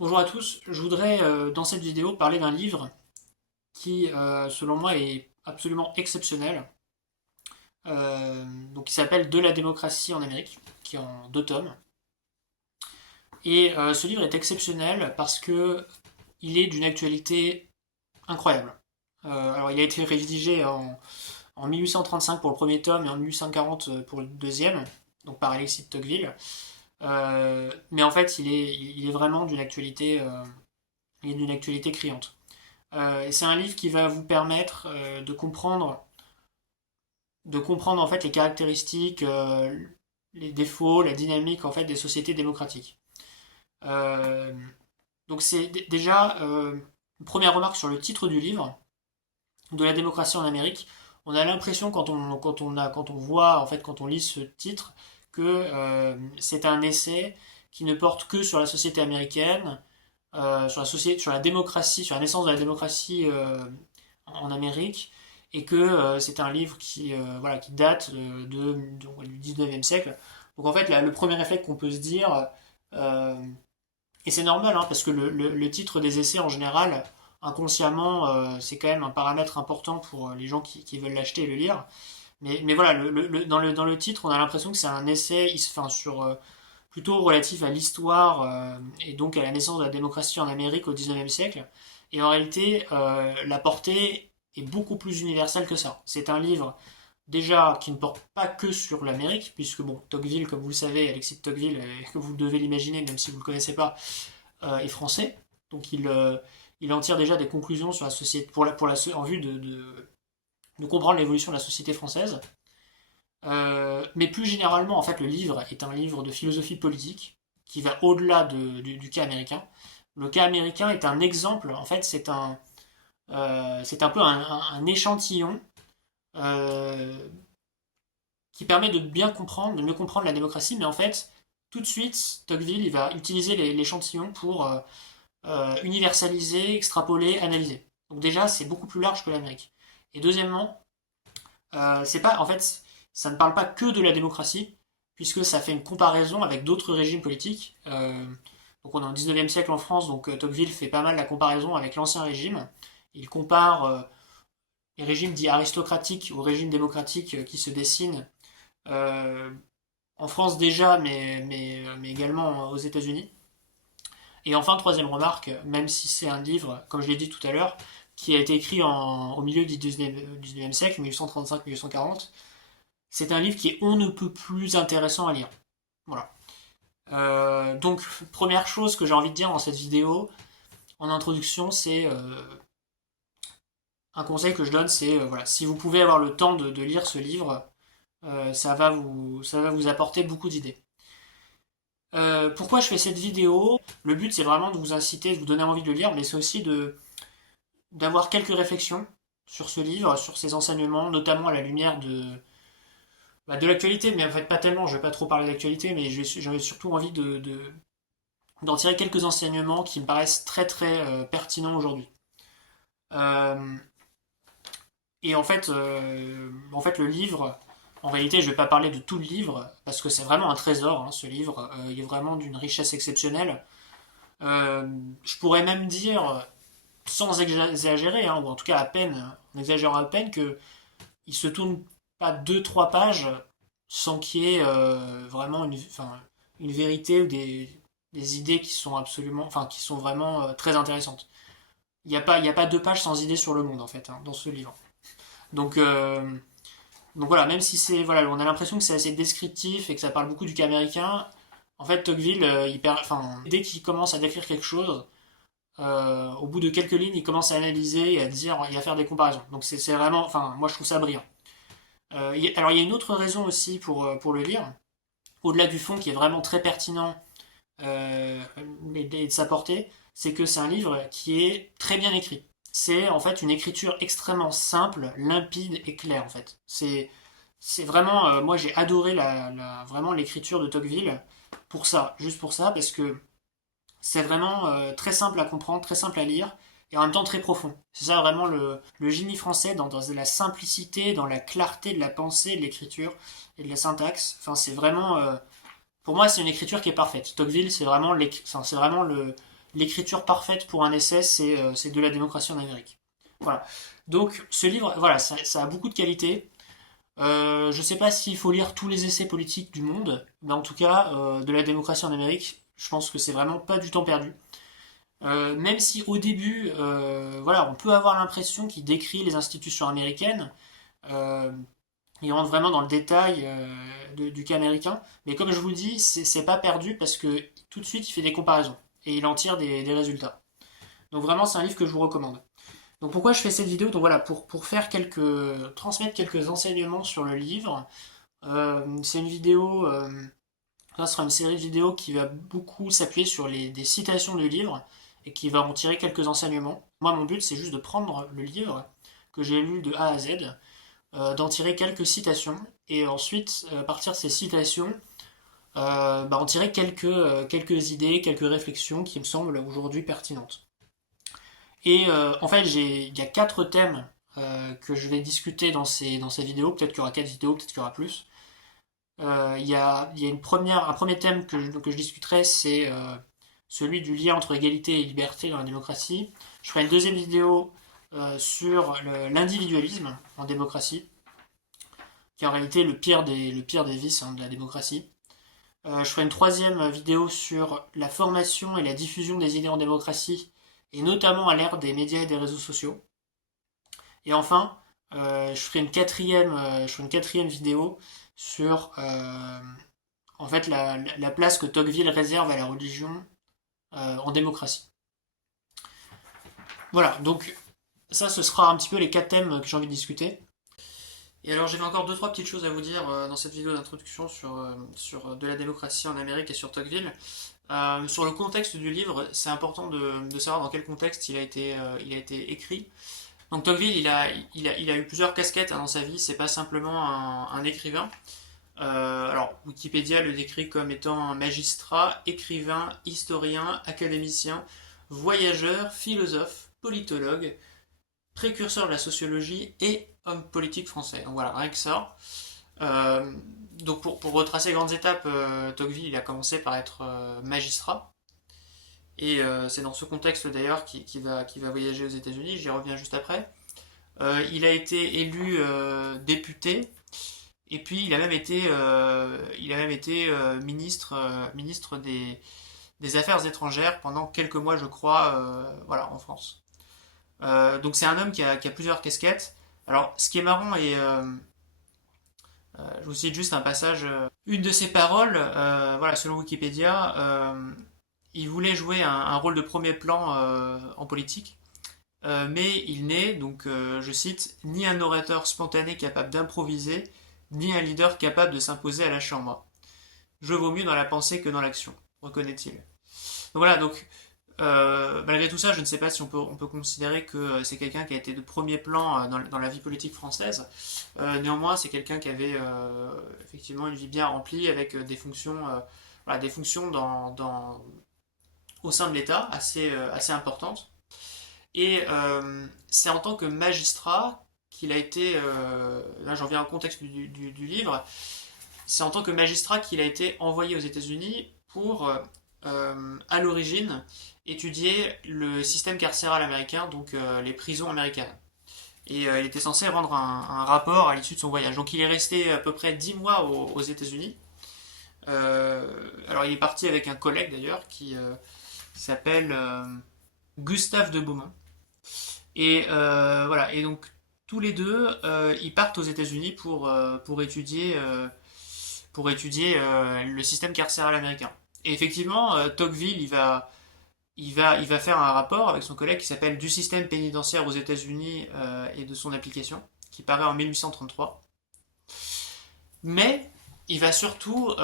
Bonjour à tous, je voudrais dans cette vidéo parler d'un livre qui, selon moi, est absolument exceptionnel. Donc, il s'appelle De la démocratie en Amérique, qui est en 2 tomes. Et ce livre est exceptionnel parce que il est d'une actualité incroyable. Alors, il a été rédigé en 1835 pour le premier tome et en 1840 pour le deuxième, donc par Alexis de Tocqueville. Mais en fait, il est vraiment d'une actualité, il est d'une actualité criante. Et c'est un livre qui va vous permettre de comprendre en fait les caractéristiques, les défauts, la dynamique en fait des sociétés démocratiques. Euh, donc c'est déjà une première remarque sur le titre du livre, de la démocratie en Amérique. On a l'impression quand on voit en fait quand on lit ce titre que c'est un essai qui ne porte que sur la société américaine, sur la démocratie, sur la naissance de la démocratie en Amérique, et que c'est un livre qui date du 19e siècle. Donc en fait, là, le premier effet qu'on peut se dire, euh, et c'est normal, hein, parce que le titre des essais en général, inconsciemment, c'est quand même un paramètre important pour les gens qui veulent l'acheter et le lire. Mais voilà, dans le titre, on a l'impression que c'est un essai plutôt relatif à l'histoire et donc à la naissance de la démocratie en Amérique au 19e siècle. Et en réalité, la portée est beaucoup plus universelle que ça. C'est un livre déjà qui ne porte pas que sur l'Amérique, puisque bon, Tocqueville, comme vous le savez, Alexis de Tocqueville, que vous devez l'imaginer, même si vous ne le connaissez pas, est français. Donc il en tire déjà des conclusions sur la société, en vue de comprendre l'évolution de la société française. Mais plus généralement, en fait, le livre est un livre de philosophie politique qui va au-delà du cas américain. Le cas américain est un exemple, en fait, c'est un peu un échantillon euh, qui permet de bien comprendre, de mieux comprendre la démocratie, mais en fait, tout de suite, Tocqueville, il va utiliser l'échantillon pour universaliser, extrapoler, analyser. Donc déjà, c'est beaucoup plus large que l'Amérique. Et deuxièmement, c'est pas, en fait, ça ne parle pas que de la démocratie, puisque ça fait une comparaison avec d'autres régimes politiques. Donc on est au 19e siècle en France, donc Tocqueville fait pas mal la comparaison avec l'Ancien Régime. Il compare les régimes dits aristocratiques aux régimes démocratiques qui se dessinent euh, en France déjà, mais également aux États-Unis. Et enfin, troisième remarque, même si c'est un livre, comme je l'ai dit tout à l'heure, qui a été écrit au milieu du 19e siècle, 1835-1840, c'est un livre qui est on ne peut plus intéressant à lire. Voilà. Donc, première chose que j'ai envie de dire dans cette vidéo, en introduction, c'est un conseil que je donne, c'est voilà, si vous pouvez avoir le temps de lire ce livre, ça va vous apporter beaucoup d'idées. Pourquoi je fais cette vidéo? Le but, c'est vraiment de vous inciter, de vous donner envie de le lire, mais c'est aussi d'avoir quelques réflexions sur ce livre, sur ses enseignements, notamment à la lumière de l'actualité, mais en fait pas tellement, je vais pas trop parler d'actualité, mais j'avais surtout envie d'en tirer quelques enseignements qui me paraissent très très pertinents aujourd'hui. Euh, et en fait, le livre, en réalité, je vais pas parler de tout le livre, parce que c'est vraiment un trésor, hein, ce livre. Il est vraiment d'une richesse exceptionnelle. Je pourrais même dire, sans exagérer, hein, ou en tout cas à peine, en exagérant à peine, que il se tourne pas deux trois pages sans qu'il y ait vraiment une vérité ou des idées qui sont absolument, enfin qui sont vraiment très intéressantes. Il y a pas 2 pages sans idées sur le monde en fait hein, dans ce livre. Donc euh, donc voilà, même si voilà, on a l'impression que c'est assez descriptif et que ça parle beaucoup du cas américain, en fait Tocqueville, dès qu'il commence à décrire quelque chose, au bout de quelques lignes, il commence à analyser et à dire, et à faire des comparaisons. Donc c'est vraiment, enfin moi je trouve ça brillant. Alors il y a une autre raison aussi pour le lire, au-delà du fond qui est vraiment très pertinent et de sa portée, c'est que c'est un livre qui est très bien écrit. C'est en fait une écriture extrêmement simple, limpide et claire en fait. C'est vraiment, moi j'ai adoré vraiment l'écriture de Tocqueville pour ça, juste pour ça, parce que c'est vraiment très simple à comprendre, très simple à lire, et en même temps très profond. C'est ça vraiment le génie français dans la simplicité, dans la clarté de la pensée, de l'écriture et de la syntaxe. Enfin, c'est vraiment, pour moi, c'est une écriture qui est parfaite. Tocqueville, c'est vraiment l'écriture parfaite pour un essai, c'est De la démocratie en Amérique. Voilà. Donc ce livre, voilà, ça a beaucoup de qualités. Je ne sais pas s'il faut lire tous les essais politiques du monde, mais en tout cas, De la démocratie en Amérique, je pense que c'est vraiment pas du temps perdu. Même si au début, voilà, on peut avoir l'impression qu'il décrit les institutions américaines, euh, il rentre vraiment dans le détail du cas américain, mais comme je vous le dis, c'est pas perdu parce que tout de suite il fait des comparaisons et il en tire des résultats. Donc vraiment, c'est un livre que je vous recommande. Donc pourquoi je fais cette vidéo? Donc voilà, pour faire transmettre quelques enseignements sur le livre. C'est une vidéo, ça sera une série de vidéos qui va beaucoup s'appuyer sur des citations du livre et qui va en tirer quelques enseignements. Moi, mon but, c'est juste de prendre le livre que j'ai lu de A à Z, d'en tirer quelques citations et ensuite, à partir de ces citations, en tirer quelques idées, quelques réflexions qui me semblent aujourd'hui pertinentes. Et en fait, il y a quatre thèmes que je vais discuter dans ces vidéos. Peut-être qu'il y aura quatre vidéos, peut-être qu'il y aura plus. Il y a un premier thème que je discuterai, c'est celui du lien entre égalité et liberté dans la démocratie. Je ferai une deuxième vidéo sur l'individualisme en démocratie, qui est en réalité le pire des vices de la démocratie. Je ferai une troisième vidéo sur la formation et la diffusion des idées en démocratie, et notamment à l'ère des médias et des réseaux sociaux. Et enfin, je ferai une quatrième vidéo sur en fait la place que Tocqueville réserve à la religion en démocratie. Voilà, donc ça ce sera un petit peu les quatre thèmes que j'ai envie de discuter. Et alors j'avais encore deux trois petites choses à vous dire dans cette vidéo d'introduction sur de la démocratie en Amérique et sur Tocqueville. Sur le contexte du livre, c'est important de savoir dans quel contexte il a été écrit. Donc Tocqueville, il a eu plusieurs casquettes dans sa vie, c'est pas simplement un écrivain. Alors Wikipédia le décrit comme étant un magistrat, écrivain, historien, académicien, voyageur, philosophe, politologue, précurseur de la sociologie et homme politique français. Donc voilà, rien que ça. Euh, donc pour retracer les grandes étapes, Tocqueville il a commencé par être magistrat. Et c'est dans ce contexte d'ailleurs qu'il va voyager aux États-Unis, j'y reviens juste après. Il a été élu député, et puis il a même été ministre des Affaires étrangères pendant quelques mois, je crois, voilà, en France. Donc c'est un homme qui a plusieurs casquettes. Alors, ce qui est marrant, et je vous cite juste un passage, une de ses paroles, voilà, selon Wikipédia, il voulait jouer un rôle de premier plan en politique, mais il n'est, donc je cite, ni un orateur spontané capable d'improviser, ni un leader capable de s'imposer à la Chambre. Je vaux mieux dans la pensée que dans l'action, reconnaît-il. Donc voilà, donc malgré tout ça, je ne sais pas si on peut considérer que c'est quelqu'un qui a été de premier plan dans la vie politique française. Néanmoins, c'est quelqu'un qui avait effectivement une vie bien remplie avec voilà, des fonctions au sein de l'État assez importantes. Et c'est en tant que magistrat qu'il a été, là j'en viens au contexte du livre, c'est en tant que magistrat qu'il a été envoyé aux États-Unis pour, à l'origine, étudier le système carcéral américain, donc les prisons américaines. Et il était censé rendre un rapport à l'issue de son voyage. Donc il est resté à peu près 10 mois aux États-Unis. Alors il est parti avec un collègue d'ailleurs qui s'appelle Gustave de Beaumont. Et voilà, et donc tous les deux, ils partent aux États-Unis pour étudier le système carcéral américain. Et effectivement, Tocqueville, il va faire un rapport avec son collègue qui s'appelle Du système pénitentiaire aux États-Unis et de son application, qui paraît en 1833. Mais il va surtout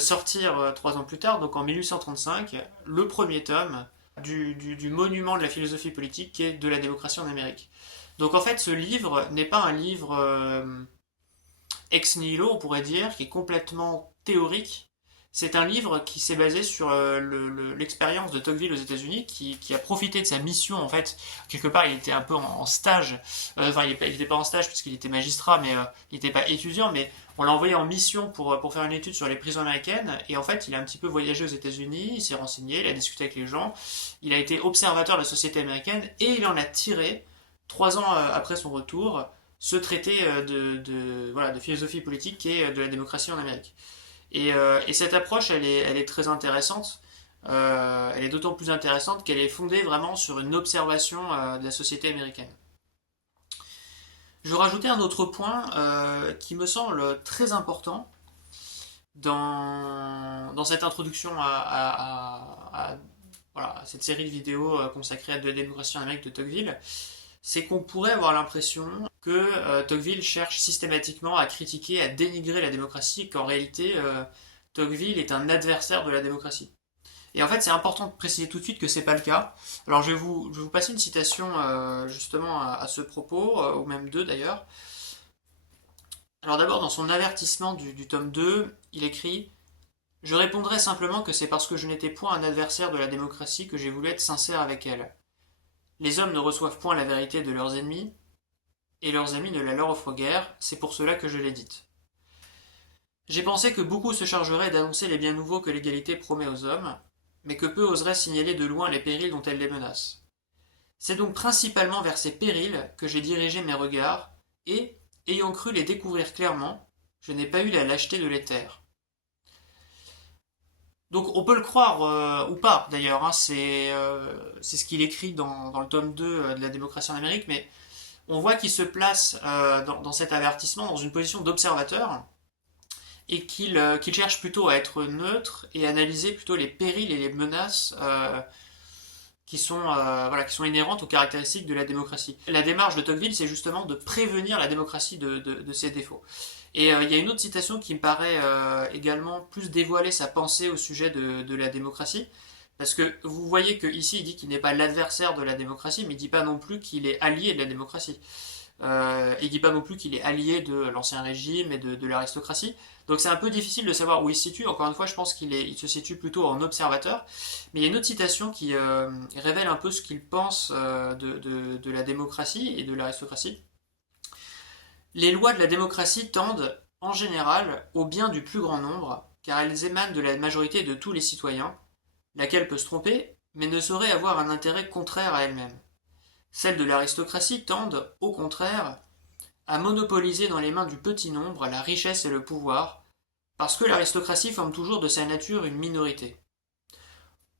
sortir 3 ans plus tard, donc en 1835, le premier tome du monument de la philosophie politique qui est De la démocratie en Amérique. Donc en fait, ce livre n'est pas un livre ex nihilo, on pourrait dire, qui est complètement théorique. C'est un livre qui s'est basé sur l'expérience de Tocqueville aux États-Unis, qui a profité de sa mission en fait. Quelque part, il était un peu en stage. Enfin, il n'était pas en stage puisqu'il était magistrat, mais il n'était pas étudiant. Mais on l'a envoyé en mission pour faire une étude sur les prisons américaines. Et en fait, il a un petit peu voyagé aux États-Unis, il s'est renseigné, il a discuté avec les gens. Il a été observateur de la société américaine et il en a tiré 3 ans après son retour ce traité voilà, de philosophie politique qui est de la démocratie en Amérique. Et cette approche, elle est très intéressante. Elle est d'autant plus intéressante qu'elle est fondée vraiment sur une observation de la société américaine. Je veux rajouter un autre point qui me semble très important dans cette introduction voilà, à cette série de vidéos consacrée à de la démocratie en Amérique de Tocqueville, c'est qu'on pourrait avoir l'impression que Tocqueville cherche systématiquement à critiquer, à dénigrer la démocratie, et qu'en réalité, Tocqueville est un adversaire de la démocratie. Et en fait, c'est important de préciser tout de suite que c'est pas le cas. Alors, je vais vous passer une citation justement à ce propos, ou même deux d'ailleurs. Alors d'abord, dans son avertissement du tome 2, il écrit: Je répondrai simplement que c'est parce que je n'étais point un adversaire de la démocratie que j'ai voulu être sincère avec elle. Les hommes ne reçoivent point la vérité de leurs ennemis, et leurs amis ne la leur offrent guère, c'est pour cela que je l'ai dite. J'ai pensé que beaucoup se chargeraient d'annoncer les biens nouveaux que l'égalité promet aux hommes, mais que peu oseraient signaler de loin les périls dont elle les menace. C'est donc principalement vers ces périls que j'ai dirigé mes regards, et, ayant cru les découvrir clairement, je n'ai pas eu la lâcheté de les taire. Donc on peut le croire ou pas d'ailleurs, hein, c'est ce qu'il écrit dans le tome 2 de la démocratie en Amérique, mais on voit qu'il se place dans cet avertissement dans une position d'observateur et qu'il cherche plutôt à être neutre et analyser plutôt les périls et les menaces voilà, qui sont inhérentes aux caractéristiques de la démocratie. La démarche de Tocqueville, c'est justement de prévenir la démocratie de ses défauts. Et il y a une autre citation qui me paraît également plus dévoiler sa pensée au sujet de la démocratie. Parce que vous voyez qu'ici, il dit qu'il n'est pas l'adversaire de la démocratie, mais il ne dit pas non plus qu'il est allié de la démocratie. Il ne dit pas non plus qu'il est allié de l'ancien régime et de l'aristocratie. Donc c'est un peu difficile de savoir où il se situe. Encore une fois, je pense il se situe plutôt en observateur. Mais il y a une autre citation qui révèle un peu ce qu'il pense de la démocratie et de l'aristocratie. Les lois de la démocratie tendent, en général, au bien du plus grand nombre, car elles émanent de la majorité de tous les citoyens, laquelle peut se tromper, mais ne saurait avoir un intérêt contraire à elle-même. Celles de l'aristocratie tendent, au contraire, à monopoliser dans les mains du petit nombre la richesse et le pouvoir, parce que l'aristocratie forme toujours de sa nature une minorité.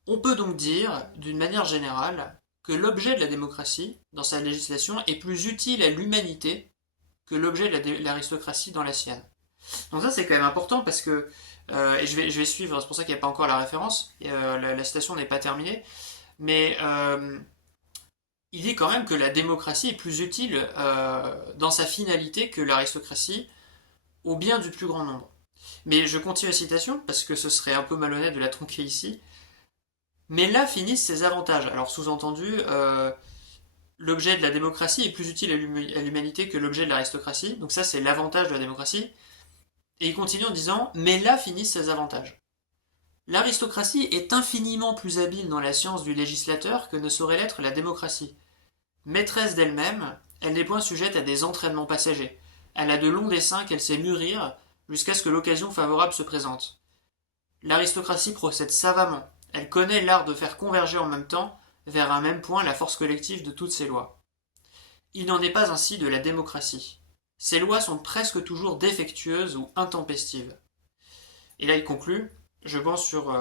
On peut donc dire, d'une manière générale, que l'objet de la démocratie, dans sa législation, est plus utile à l'humanité que l'objet de l'aristocratie dans la sienne. Donc ça c'est quand même important parce que, et je vais suivre, c'est pour ça qu'il n'y a pas encore la référence, la citation n'est pas terminée, mais il dit quand même que la démocratie est plus utile dans sa finalité que l'aristocratie au bien du plus grand nombre. Mais je continue la citation parce que ce serait un peu malhonnête de la tronquer ici. Mais là finissent ses avantages. Alors sous-entendu, l'objet de la démocratie est plus utile à l'humanité que l'objet de l'aristocratie. Donc ça c'est l'avantage de la démocratie. Et il continue en disant: mais là finissent ses avantages. L'aristocratie est infiniment plus habile dans la science du législateur que ne saurait l'être la démocratie. Maîtresse d'elle-même, elle n'est point sujette à des entraînements passagers. Elle a de longs desseins qu'elle sait mûrir jusqu'à ce que l'occasion favorable se présente. L'aristocratie procède savamment. Elle connaît l'art de faire converger en même temps vers un même point la force collective de toutes ses lois. Il n'en est pas ainsi de la démocratie. Ses lois sont presque toujours défectueuses ou intempestives. Et là il conclut, je pense, sur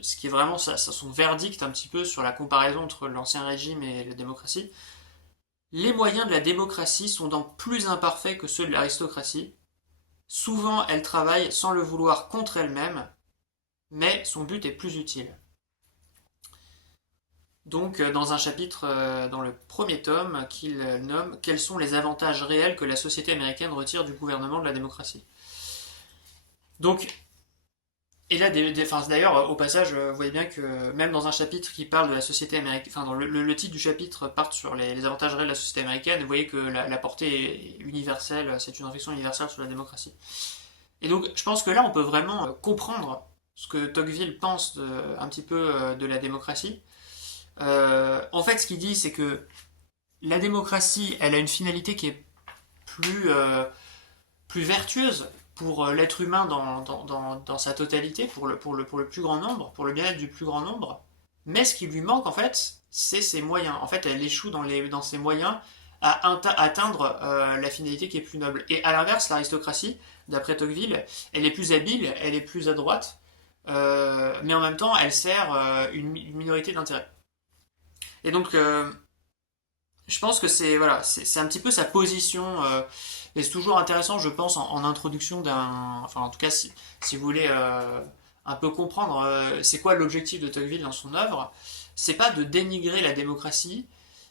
ce qui est vraiment son verdict un petit peu sur la comparaison entre l'ancien régime et la démocratie. Les moyens de la démocratie sont donc plus imparfaits que ceux de l'aristocratie. Souvent elle travaille sans le vouloir contre elle-même, mais son but est plus utile. Donc dans un chapitre dans le premier tome qu'il nomme quels sont les avantages réels que la société américaine retire du gouvernement de la démocratie. Donc, et là d'ailleurs au passage vous voyez bien que même dans un chapitre qui parle de la société américaine, enfin dans le titre du chapitre part sur les avantages réels de la société américaine, vous voyez que la portée est universelle, c'est une réflexion universelle sur la démocratie. Et donc je pense que là on peut vraiment comprendre ce que Tocqueville pense un petit peu de la démocratie. En fait, ce qu'il dit, c'est que la démocratie, elle a une finalité qui est plus vertueuse pour l'être humain dans sa totalité, pour le plus grand nombre, pour le bien-être du plus grand nombre. Mais ce qui lui manque, en fait, c'est ses moyens. En fait, elle échoue dans ses moyens à atteindre la finalité qui est plus noble. Et à l'inverse, l'aristocratie, d'après Tocqueville, elle est plus habile, elle est plus à droite, mais en même temps, elle sert une minorité d'intérêts. Et donc, je pense que c'est voilà, c'est un petit peu sa position. Et c'est toujours intéressant, je pense, en introduction d'un. Enfin, en tout cas, si vous voulez un peu comprendre c'est quoi l'objectif de Tocqueville dans son œuvre, c'est pas de dénigrer la démocratie,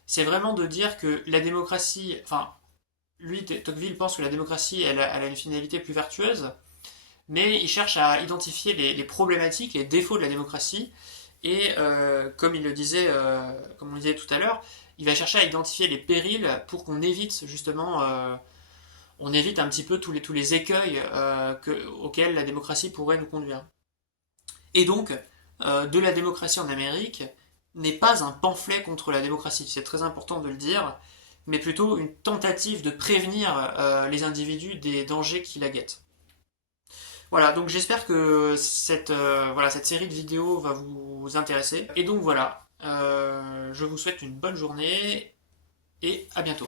c'est vraiment de dire que la démocratie. Enfin, lui, Tocqueville pense que la démocratie, elle a une finalité plus vertueuse, mais il cherche à identifier les problématiques, les défauts de la démocratie, et comme on le disait tout à l'heure, il va chercher à identifier les périls pour qu'on évite justement, on évite un petit peu tous les écueils auxquels la démocratie pourrait nous conduire. Et donc, de la démocratie en Amérique n'est pas un pamphlet contre la démocratie, c'est très important de le dire, mais plutôt une tentative de prévenir les individus des dangers qui la guettent. Voilà, donc j'espère que cette série de vidéos va vous intéresser. Et donc voilà, je vous souhaite une bonne journée et à bientôt.